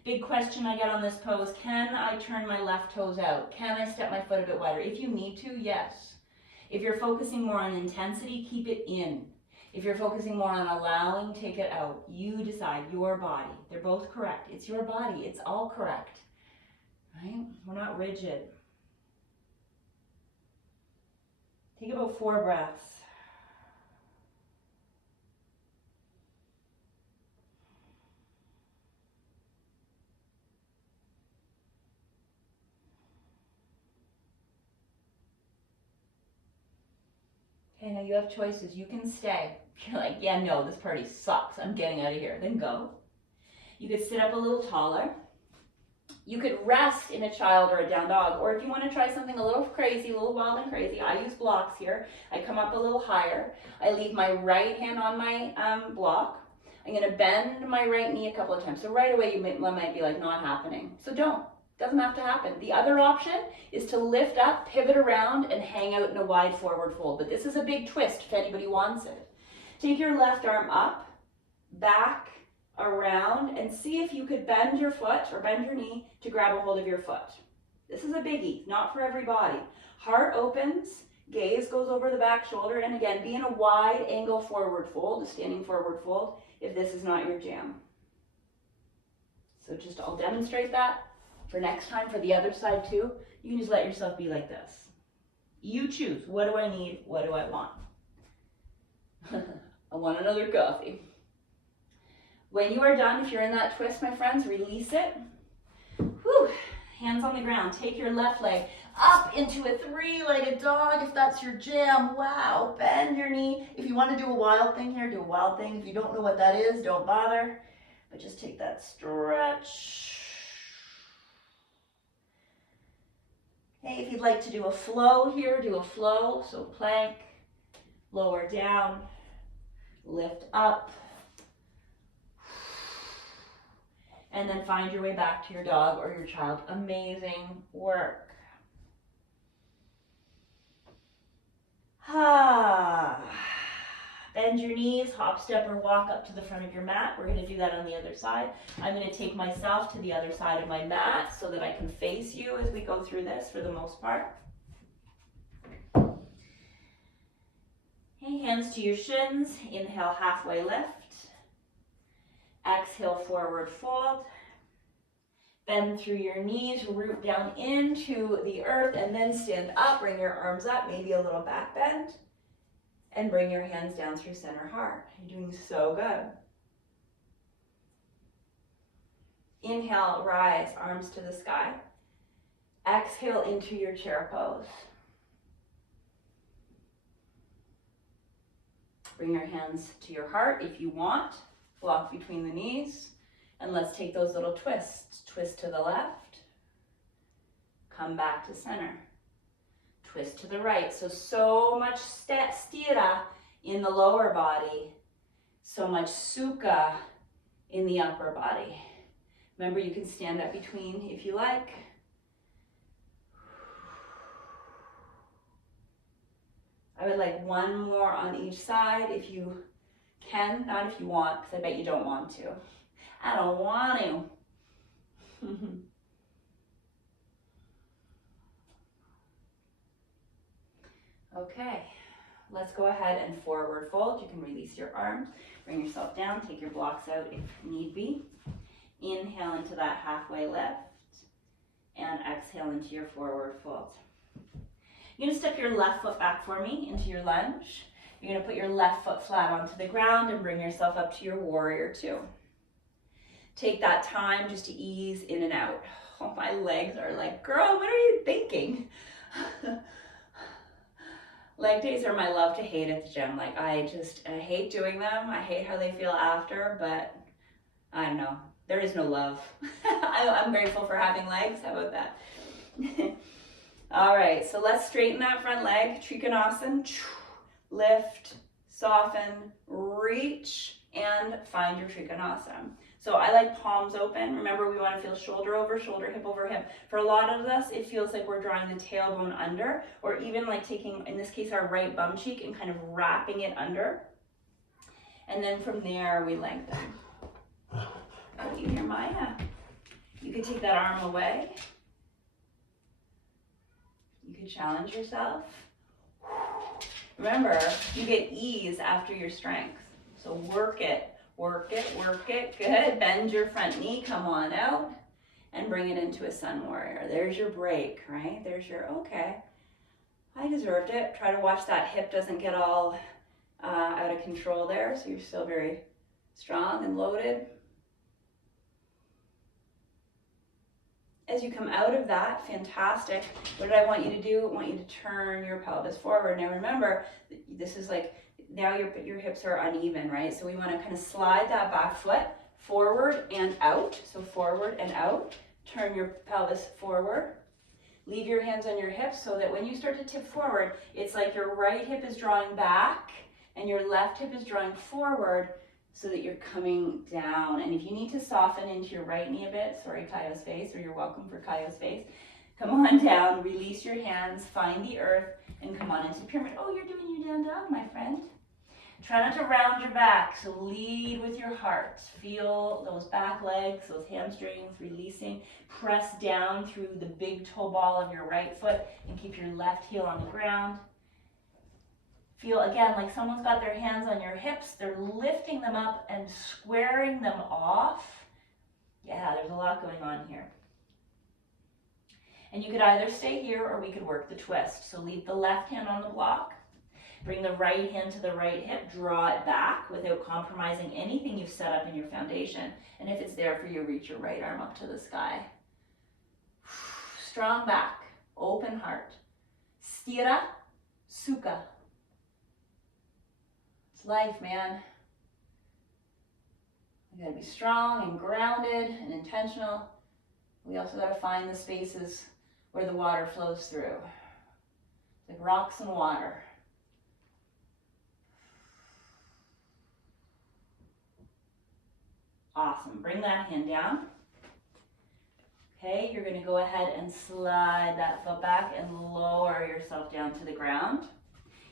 Big question I get on this pose, can I turn my left toes out? Can I step my foot a bit wider? If you need to, yes. If you're focusing more on intensity, keep it in. If you're focusing more on allowing, take it out. You decide, your body. They're both correct. It's your body, it's all correct, right? We're not rigid. Take about 4 breaths. Okay, now you have choices. You can stay. If you're like, yeah, no, this party sucks. I'm getting out of here. Then go. You could sit up a little taller. You could rest in a child or a down dog. Or if you want to try something a little crazy, a little wild and crazy, I use blocks here. I come up a little higher. I leave my right hand on my block. I'm going to bend my right knee a couple of times. So right away you might be like, not happening. So don't. Doesn't have to happen. The other option is to lift up, pivot around, and hang out in a wide forward fold. But this is a big twist if anybody wants it. Take your left arm up, back, around, and see if you could bend your foot or bend your knee to grab a hold of your foot. This is a biggie, not for everybody. Heart opens, gaze goes over the back shoulder, and again, be in a wide angle forward fold, a standing forward fold, if this is not your jam. So just I'll demonstrate that. For next time, for the other side too, you can just let yourself be like this. You choose. What do I need? What do I want? I want another coffee. When you are done, if you're in that twist, my friends, release it. Whew. Hands on the ground. Take your left leg up into a three-legged dog if that's your jam. Wow. Bend your knee. If you want to do a wild thing here, do a wild thing. If you don't know what that is, don't bother. But just take that stretch. Hey, if you'd like to do a flow here, do a flow. So plank, lower down, lift up. And then find your way back to your dog or your child. Amazing work. Bend your knees, hop, step, or walk up to the front of your mat. We're going to do that on the other side. I'm going to take myself to the other side of my mat so that I can face you as we go through this for the most part. Okay, hands to your shins. Inhale, halfway lift. Exhale, forward fold. Bend through your knees, root down into the earth, and then stand up. Bring your arms up, maybe a little back bend. And bring your hands down through center heart. You're doing so good. Inhale, rise, arms to the sky. Exhale into your chair pose. Bring your hands to your heart if you want. Block between the knees. And let's take those little twists. Twist to the left. Come back to center. Twist to the right. So much Sthira in the lower body. So much Sukha in the upper body. Remember, you can stand up between if you like. I would like one more on each side if you can, not if you want, because I bet you don't want to. I don't want to. Okay, let's go ahead and forward fold. You can release your arms, bring yourself down, take your blocks out if need be. Inhale into that halfway lift, and exhale into your forward fold. You're gonna step your left foot back for me into your lunge. You're gonna put your left foot flat onto the ground and bring yourself up to your warrior two. Take that time just to ease in and out. Oh, my legs are like, girl, what are you thinking? Leg days are my love to hate at the gym. Like, I hate doing them. I hate how they feel after, but I don't know. There is no love. I'm grateful for having legs. How about that? All right, so let's straighten that front leg. Trikonasana. Lift, soften, reach, and find your Trikonasana. So I like palms open. Remember, we want to feel shoulder over shoulder, hip over hip. For a lot of us, it feels like we're drawing the tailbone under, or even like taking, in this case, our right bum cheek and kind of wrapping it under. And then from there, we lengthen. Oh, you hear Maya? You could take that arm away. You could challenge yourself. Remember, you get ease after your strength. So work it. Work it, work it, good. Bend your front knee, come on out, and bring it into a sun warrior. There's your break, right? There's your, okay, I deserved it. Try to watch that hip doesn't get all out of control there, so you're still very strong and loaded. As you come out of that, fantastic. What did I want you to do? I want you to turn your pelvis forward. Now remember, this is like, now your hips are uneven, right? So we want to kind of slide that back foot forward and out. So forward and out. Turn your pelvis forward. Leave your hands on your hips so that when you start to tip forward, it's like your right hip is drawing back and your left hip is drawing forward so that you're coming down. And if you need to soften into your right knee a bit, sorry, Kayo's face, or you're welcome for Kayo's face, come on down, release your hands, find the earth, and come on into pyramid. Oh, you're doing your down dog, my friend. Try not to round your back, so lead with your heart. Feel those back legs, those hamstrings releasing. Press down through the big toe ball of your right foot and keep your left heel on the ground. Feel again like someone's got their hands on your hips. They're lifting them up and squaring them off. Yeah, there's a lot going on here. And you could either stay here or we could work the twist. So leave the left hand on the block. Bring the right hand to the right hip, draw it back without compromising anything you've set up in your foundation. And if it's there for you, reach your right arm up to the sky. Strong back, open heart. Sthira, Sukha. It's life, man. We gotta be strong and grounded and intentional. We also gotta find the spaces where the water flows through. Like rocks and water. Awesome, bring that hand down. Okay, you're gonna go ahead and slide that foot back and lower yourself down to the ground.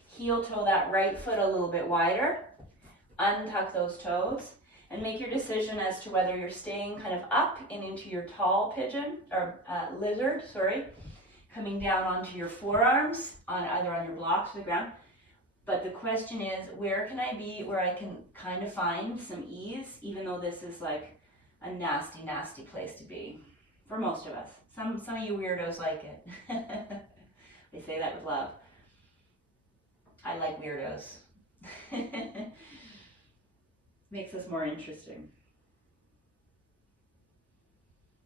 Heel toe that right foot a little bit wider. Untuck those toes and make your decision as to whether you're staying kind of up and into your tall pigeon or lizard, coming down onto your forearms, either on your block to the ground. But the question is, where can I be where I can kind of find some ease, even though this is like a nasty, nasty place to be for most of us. Some of you weirdos like it. They say that with love. I like weirdos. Makes us more interesting.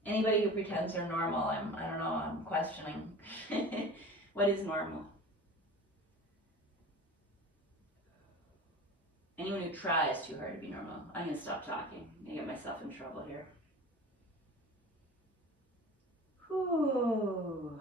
Anybody who pretends they're normal, I'm questioning. What is normal? Anyone who tries too hard to be normal. I'm gonna stop talking. I'm gonna get myself in trouble here. Whew.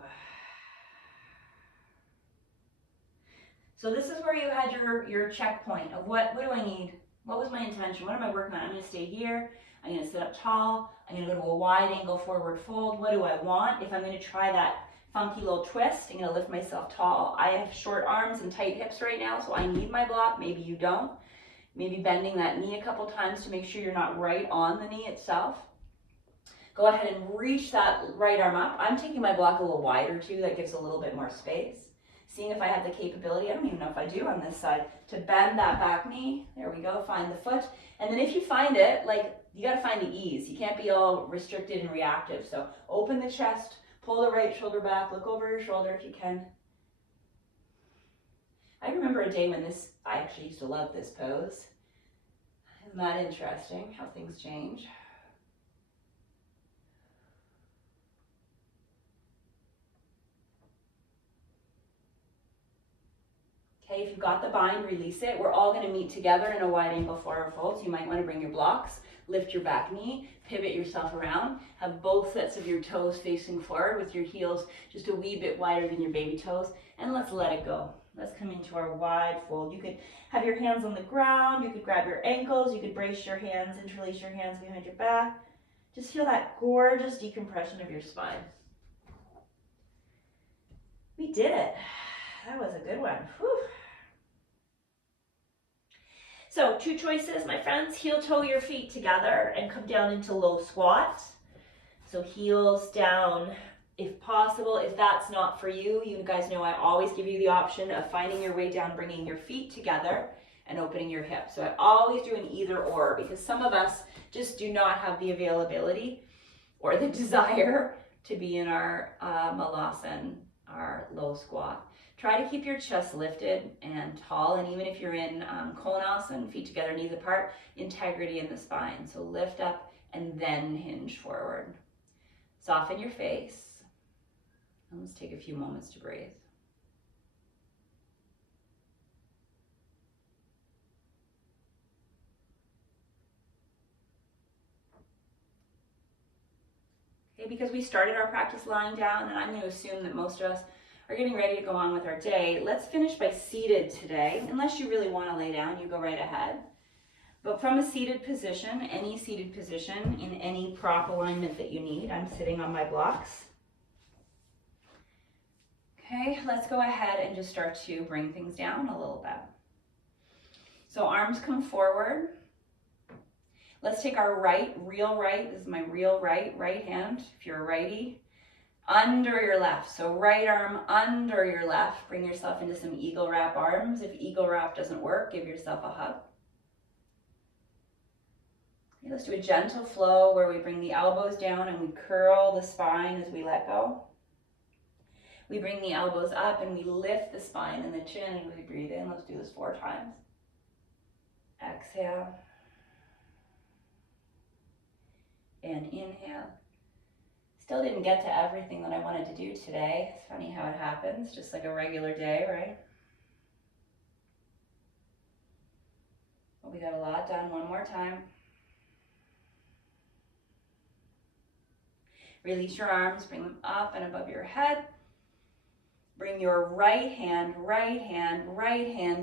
So this is where you had your checkpoint of what do I need? What was my intention? What am I working on? I'm gonna stay here. I'm gonna sit up tall. I'm gonna go to a wide angle forward fold. What do I want? If I'm gonna try that funky little twist, I'm gonna lift myself tall. I have short arms and tight hips right now, so I need my block. Maybe you don't. Maybe bending that knee a couple times to make sure you're not right on the knee itself. Go ahead and reach that right arm up. I'm taking my block a little wider too. That gives a little bit more space. Seeing if I have the capability, I don't even know if I do on this side, to bend that back knee. There we go, find the foot. And then if you find it, like, you gotta find the ease. You can't be all restricted and reactive. So open the chest, pull the right shoulder back, look over your shoulder if you can. I remember a day when I actually used to love this pose. Isn't that interesting how things change? Okay, if you've got the bind, release it. We're all gonna meet together in a wide angle forward fold, so you might wanna bring your blocks, lift your back knee, pivot yourself around, have both sets of your toes facing forward with your heels just a wee bit wider than your baby toes, and let's let it go. Let's come into our wide fold. You could have your hands on the ground, you could grab your ankles, you could brace your hands, interlace your hands behind your back. Just feel that gorgeous decompression of your spine. We did it. That was a good one. Whew. So 2 choices, my friends. Heel toe your feet together and come down into low squat. So heels down if possible. If that's not for you, you guys know I always give you the option of finding your way down, bringing your feet together and opening your hips. So I always do an either or, because some of us just do not have the availability or the desire to be in our malasana, our low squat. Try to keep your chest lifted and tall, and even if you're in konasana, feet together, knees apart, integrity in the spine. So lift up and then hinge forward. Soften your face. And let's take a few moments to breathe. Okay, because we started our practice lying down, and I'm going to assume that most of us are getting ready to go on with our day. Let's finish by seated today. Unless you really want to lay down, you go right ahead. But from a seated position, any seated position in any prop alignment that you need, I'm sitting on my blocks. Okay, let's go ahead and just start to bring things down a little bit. So arms come forward. Let's take our real right, this is my real right hand, if you're a righty, under your left. So right arm under your left. Bring yourself into some eagle wrap arms. If eagle wrap doesn't work, give yourself a hug. Okay, let's do a gentle flow where we bring the elbows down and we curl the spine as we let go. We bring the elbows up and we lift the spine and the chin and we breathe in. Let's do this 4 times. Exhale. And inhale. Still didn't get to everything that I wanted to do today. It's funny how it happens, just like a regular day, right? But we got a lot done. One more time. Release your arms, bring them up and above your head. Bring your right hand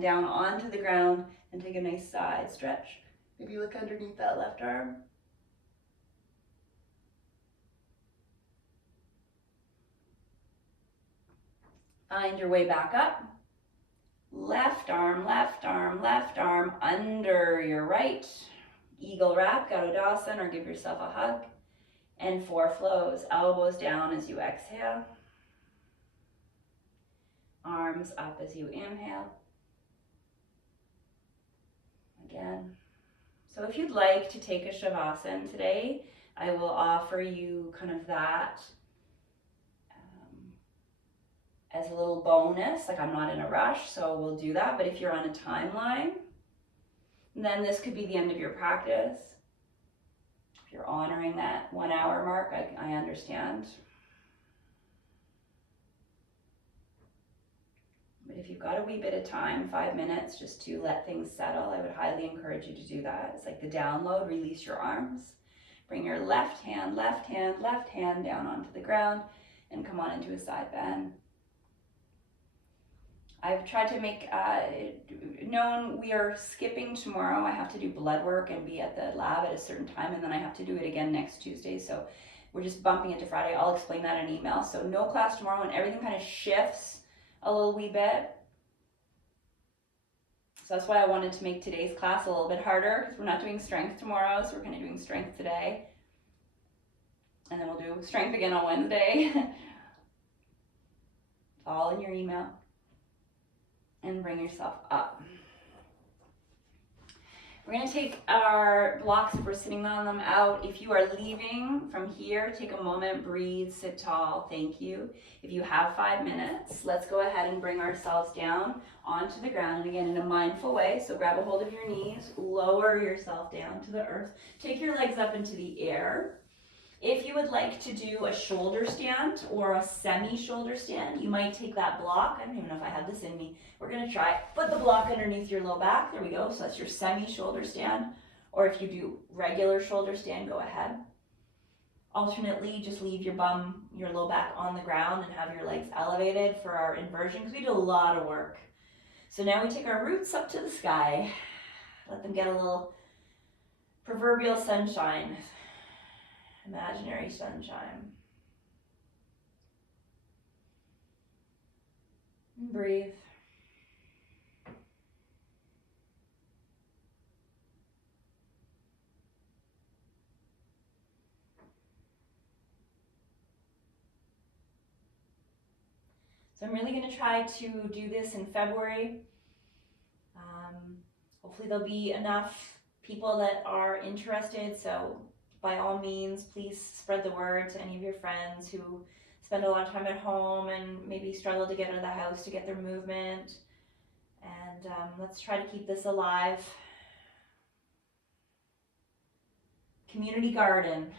down onto the ground and take a nice side stretch. Maybe look underneath that left arm. Find your way back up. Left arm under your right. Eagle wrap, Garudasana, or give yourself a hug. And 4 flows. Elbows down as you exhale. Arms up as you inhale. Again. So if you'd like to take a Shavasana today, I will offer you kind of that as a little bonus. Like, I'm not in a rush, so we'll do that. But if you're on a timeline, then this could be the end of your practice. If you're honoring that 1 hour mark, I understand. But if you've got a wee bit of time, 5 minutes, just to let things settle, I would highly encourage you to do that. It's like the download. Release your arms. Bring your left hand down onto the ground and come on into a side bend. I've tried to make known we are skipping tomorrow. I have to do blood work and be at the lab at a certain time, and then I have to do it again next Tuesday. So we're just bumping it to Friday. I'll explain that in email. So no class tomorrow, and everything kind of shifts a little wee bit. So that's why I wanted to make today's class a little bit harder, because we're not doing strength tomorrow, so we're kind of doing strength today. And then we'll do strength again on Wednesday. It's all in your email. And bring yourself up. We're going to take our blocks, if we're sitting on them, out. If you are leaving from here, take a moment, breathe, sit tall. Thank you. If you have 5 minutes, let's go ahead and bring ourselves down onto the ground. And again, in a mindful way. So grab a hold of your knees, lower yourself down to the earth. Take your legs up into the air. If you would like to do a shoulder stand or a semi-shoulder stand, you might take that block. I don't even know if I have this in me. We're going to try. Put the block underneath your low back. There we go. So that's your semi-shoulder stand. Or if you do regular shoulder stand, go ahead. Alternately, just leave your bum, your low back on the ground and have your legs elevated for our inversion, because we do a lot of work. So now we take our roots up to the sky. Let them get a little proverbial sunshine. Imaginary sunshine. And breathe. So I'm really going to try to do this in February. Hopefully there'll be enough people that are interested. So by all means, please spread the word to any of your friends who spend a lot of time at home and maybe struggle to get out of the house to get their movement. And let's try to keep this alive. Community garden.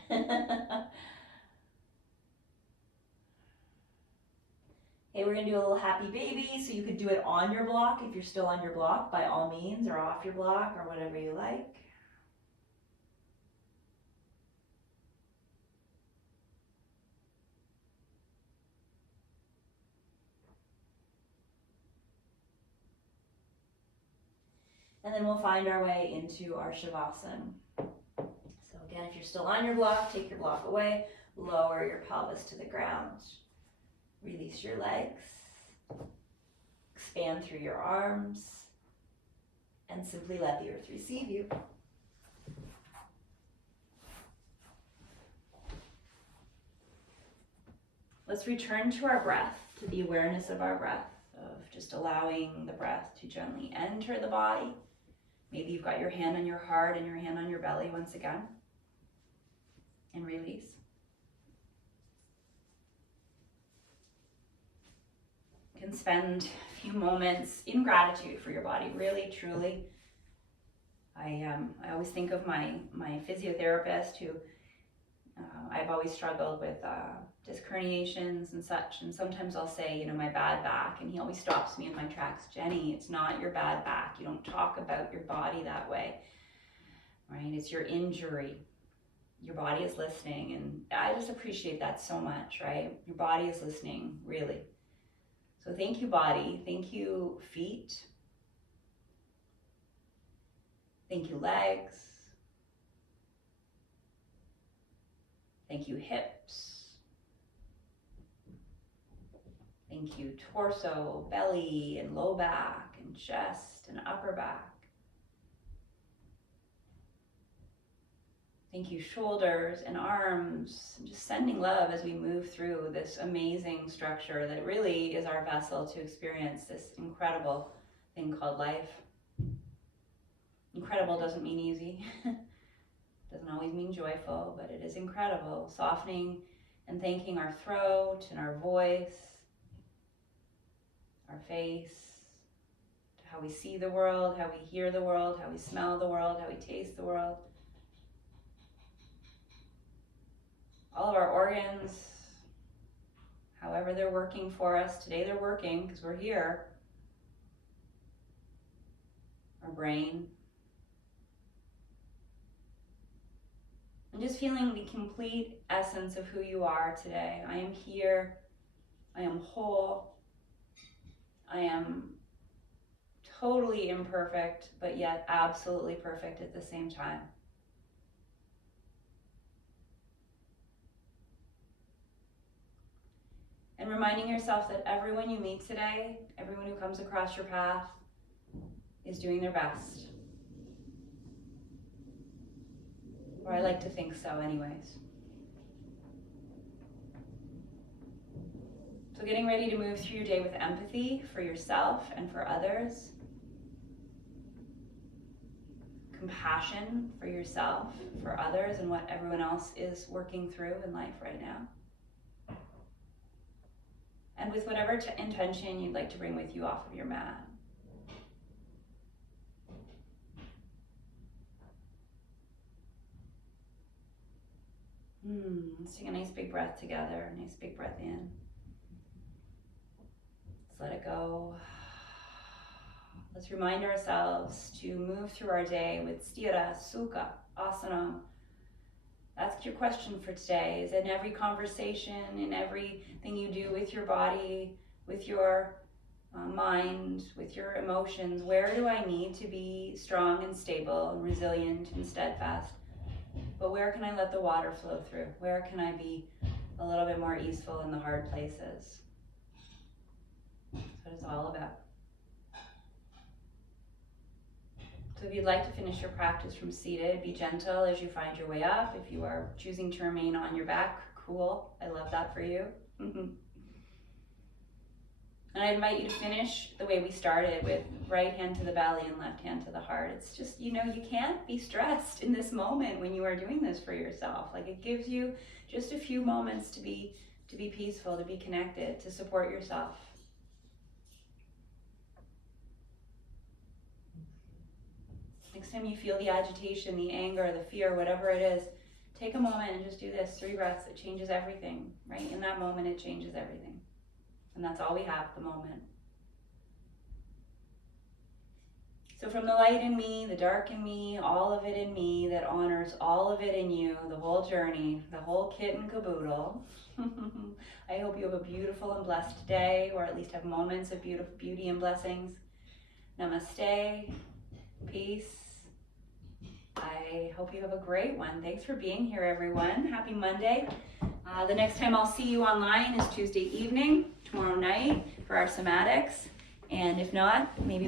Hey, we're going to do a little happy baby, so you could do it on your block if you're still on your block, by all means, or off your block, or whatever you like. And then we'll find our way into our Shavasana. So again, if you're still on your block, take your block away, lower your pelvis to the ground. Release your legs, expand through your arms, and simply let the earth receive you. Let's return to our breath, to the awareness of our breath, of just allowing the breath to gently enter the body. Maybe you've got your hand on your heart and your hand on your belly once again. And release. and spend a few moments in gratitude for your body, really, truly. I always think of my physiotherapist who I've always struggled with disc herniations and such, and sometimes I'll say, you know, my bad back, and he always stops me in my tracks. Jenny, it's not your bad back. You don't talk about your body that way, right? It's your injury. Your body is listening, and I just appreciate that so much, right? Your body is listening, really. So thank you, body. Thank you, feet. Thank you, legs. Thank you, hips. Thank you, torso, belly, and low back, and chest, and upper back. Thank you, shoulders and arms. Just sending love as we move through this amazing structure that really is our vessel to experience this incredible thing called life. Incredible doesn't mean easy. Doesn't always mean joyful, but it is incredible. Softening and thanking our throat and our voice, our face, how we see the world, how we hear the world, how we smell the world, how we taste the world. All of our organs, however they're working for us. Today they're working because we're here. Our brain. And just feeling the complete essence of who you are today. I am here. I am whole. I am totally imperfect, but yet absolutely perfect at the same time. And reminding yourself that everyone you meet today, everyone who comes across your path, is doing their best. Or I like to think so anyways. So getting ready to move through your day with empathy for yourself and for others. Compassion for yourself, for others, and what everyone else is working through in life right now. And with whatever intention you'd like to bring with you off of your mat. Let's take a nice big breath together, a nice big breath in. Let's let it go. Let's remind ourselves to move through our day with Sthira, Sukha, Asana. That's your question for today. Is in every conversation, in everything you do with your body, with your mind, with your emotions, where do I need to be strong and stable and resilient and steadfast? But where can I let the water flow through? Where can I be a little bit more easeful in the hard places? That's what it's all about. So if you'd like to finish your practice from seated, be gentle as you find your way up. If you are choosing to remain on your back, cool. I love that for you. And I invite you to finish the way we started, with right hand to the belly and left hand to the heart. It's just, you can't be stressed in this moment when you are doing this for yourself. Like, it gives you just a few moments to be peaceful, to be connected, to support yourself. Next time you feel the agitation, the anger, the fear, whatever it is, take a moment and just do this 3 breaths. It changes everything, right? In that moment, it changes everything. And that's all we have at the moment. So from the light in me, the dark in me, all of it in me that honors all of it in you, the whole journey, the whole kit and caboodle. I hope you have a beautiful and blessed day, or at least have moments of beauty and blessings. Namaste. Peace. I hope you have a great one. Thanks for being here, everyone. Happy Monday. The next time I'll see you online is Tuesday evening, tomorrow night, for our somatics. And if not, maybe